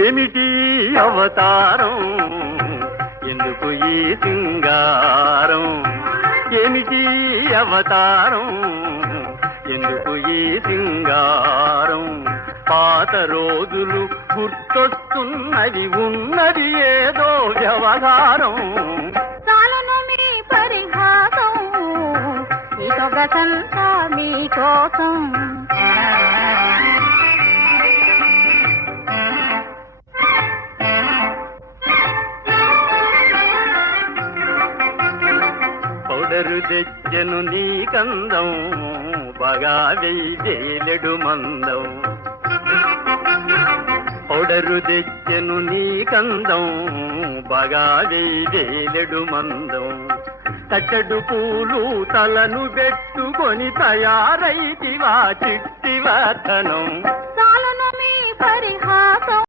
ఏమిటి అవతారం, ఎందుకు ఈ సింగారం? ఏమిటి అవతారం, ఎందుకు ఈ సింగారం? పాత రోజులు గుర్తొస్తున్నది, ఉన్నది ఏదో వ్యవహారం. చాలును మీ పరిహాసం, ఈ సొగసంతా మీకోసం. పౌడరు తెచ్చెను నీ కందం, బాగా వేలెడు మందం. పౌడరు తెచ్చెను నీ కందం, బాగా వేలెడు మందం. తట్టడు పూలు తలను పెట్టుకొని తయారైతివా చిట్టి వతనం. చాలును మీ పరిహాసం,